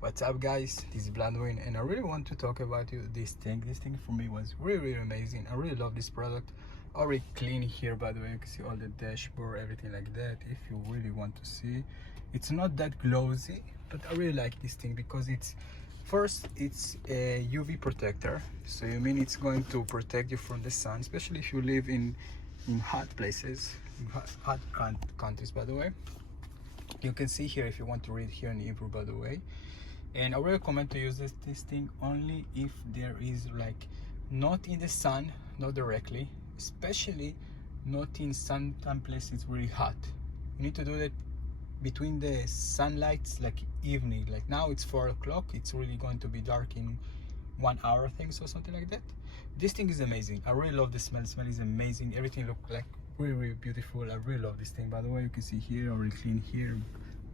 What's up, guys? This is Blandwin, and I really want to talk about this thing. This thing for me was really amazing. I really love this product. Already clean here, by the way. You can see all the dashboard, everything like that. If you really want to see, it's not that glossy, but I really like this thing because it's a UV protector. So you mean it's going to protect you from the sun, especially if you live in hot places, hot countries, by the way. You can see here if you want to read here in Hebrew, by the way. And I recommend to use this thing only if there is like not in the sun, not directly, especially not in some places it's really hot. You need to do that between the sunlights, like evening, like now it's 4 o'clock, it's really going to be dark in 1 hour, I think, so something like that. This thing is amazing. I really love the smell. The smell is amazing. Everything looks like really beautiful. I really love this thing. By the way, you can see here already clean here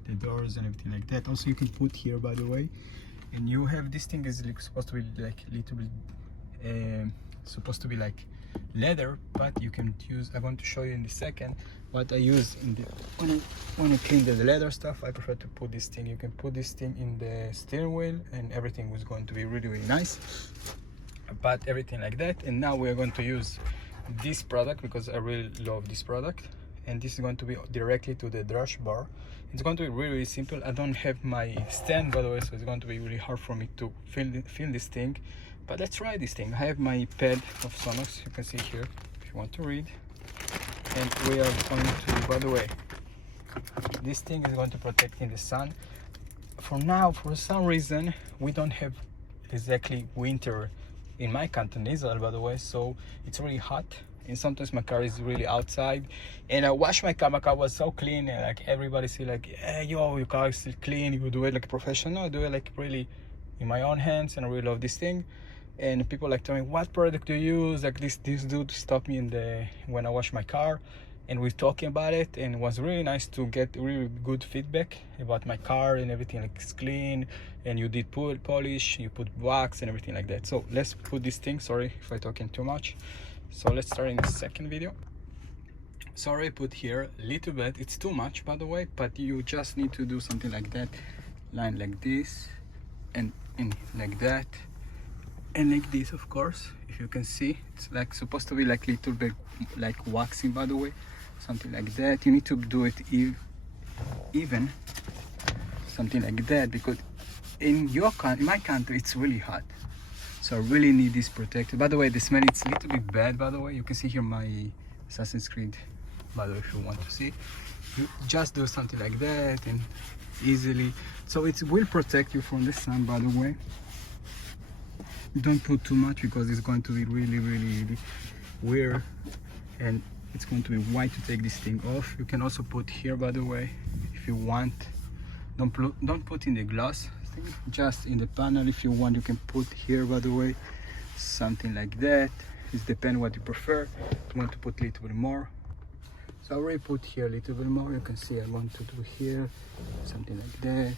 the doors and everything like that. Also, you can put here, by the way, and you have this thing is like supposed to be like little bit supposed to be like leather, but you can use, I'm going to show you in a second what I use in the when I clean the leather stuff. I prefer to put this thing. You can put this thing in the steering wheel and everything was going to be really nice, but everything like that. And now we are going to use this product because I really love this product, and this is going to be directly to the dash bar. It's going to be really simple. I don't have my stand, by the way, so it's going to be really hard for me to feel this thing, but let's try this thing. I have my pad of Sonos, you can see here if you want to read, and we are going to, by the way, this thing is going to protect in the sun. For now, for some reason, we don't have exactly winter in my country, in Israel, by the way, so it's really hot, and sometimes my car is really outside, and I wash my car was so clean, and like everybody see like, hey, yo, your car is still clean, you do it like a professional. I do it like really in my own hands, and I really love this thing. And people like tell me, what product do you use? Like this dude stopped me when I wash my car, and we're talking about it, and it was really nice to get really good feedback about my car and everything, like it's clean, and you did put polish, you put wax and everything like that. So let's put this thing, sorry if I'm talking too much. So let's start in the second video. Sorry, I put here a little bit, it's too much, by the way, but you just need to do something like that, line like this, and like that, and like this, of course. If you can see, it's like supposed to be like little bit like waxing, by the way, something like that. You need to do it even, something like that, because in my country it's really hot, so I really need this protector. By the way, the smell, it's a little bit bad, by the way. You can see here my Assassin's Creed, by the way, if you want to see. You just do something like that and easily, so it will protect you from the sun, by the way. Don't put too much because it's going to be really weird, and it's going to be white to take this thing off. You can also put here, by the way, if you want. Don't put in the glass thing, just in the panel. If you want, you can put here, by the way, something like that. It depends what you prefer. If you want to put a little bit more, so I already put here a little bit more. You can see I want to do here something like that.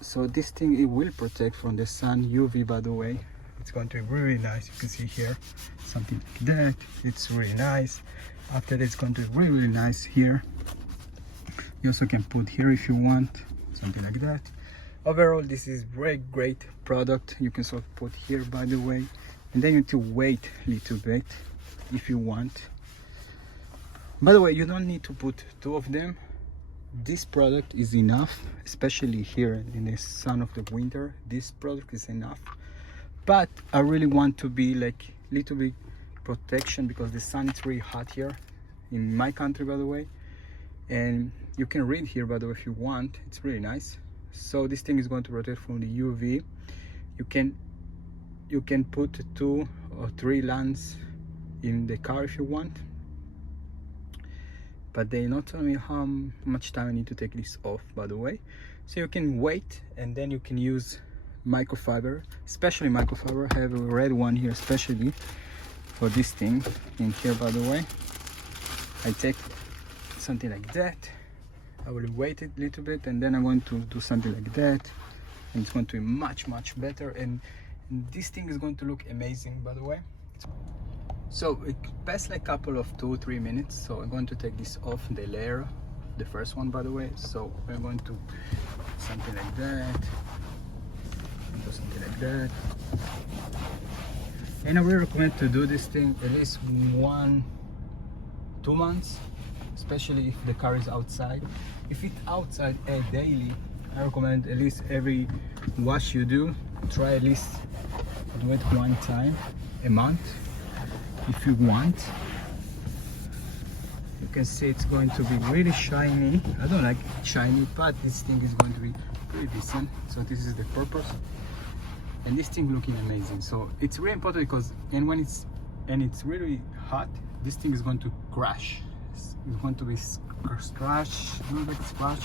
So this thing, it will protect from the sun, UV, by the way. It's going to be really nice. You can see here something like that. It's really nice. After that, it's going to be really nice here. You also can put here if you want, something like that. Overall, this is great product. You can sort of put here, by the way, and then you need to wait a little bit if you want. By the way, you don't need to put 2 of them. This product is enough, especially here in the sun of the winter. This product is enough, but I really want to be like little bit protection because the sun is really hot here in my country, by the way. And you can read here, by the way, if you want. It's really nice. So this thing is going to protect from the UV. You can put 2 or 3 lamps in the car if you want, but they not tell me how much time I need to take this off, by the way. So you can wait, and then you can use microfiber, especially microfiber. I have a red one here especially for this thing in here, by the way. I take something like that. I will wait it a little bit, and then I'm going to do something like that, and it's going to be much better, and this thing is going to look amazing, by the way. So it passed like a couple of 2-3 minutes, so I'm going to take this off the layer, the first one, by the way. So we're going to something like that, something like that. And I really recommend to do this thing at least 1-2 months, especially if the car is outside. If it's outside daily, I recommend at least every wash you do, try at least do it 1 time a month if you want. You can see it's going to be really shiny. I don't like shiny, but this thing is going to be pretty decent. So this is the purpose, and this thing looking amazing. So it's really important because when it's really hot, this thing is going to crash. It's going to be scratch, not like scratch.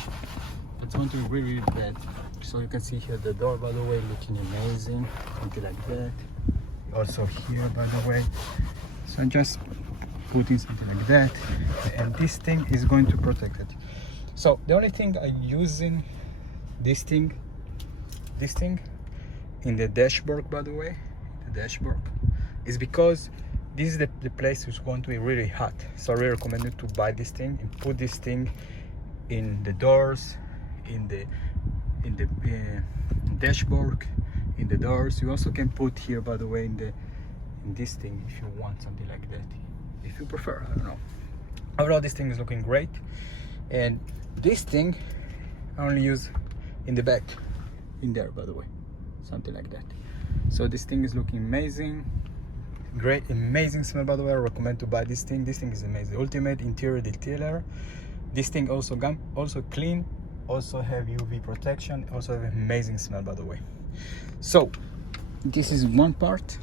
It's going to be really, really bad. So you can see here the door, by the way, looking amazing, something like that. Also here, by the way. So just putting something like that, and this thing is going to protect it. So the only thing I'm using this thing in the dashboard, by the way, the dashboard, is because this is the place which is going to be really hot. So I really recommend you to buy this thing and put this thing in the doors, in the dashboard, in the doors. You also can put here, by the way, in this thing if you want something like that, if you prefer. I don't know. Overall, this thing is looking great, and this thing I only use in the back, in there, by the way, something like that. So this thing is looking amazing, great, amazing smell, by the way. I recommend to buy this thing. This thing is amazing, ultimate interior detailer. This thing also clean, also have UV protection, also have amazing smell, by the way. So this is one part.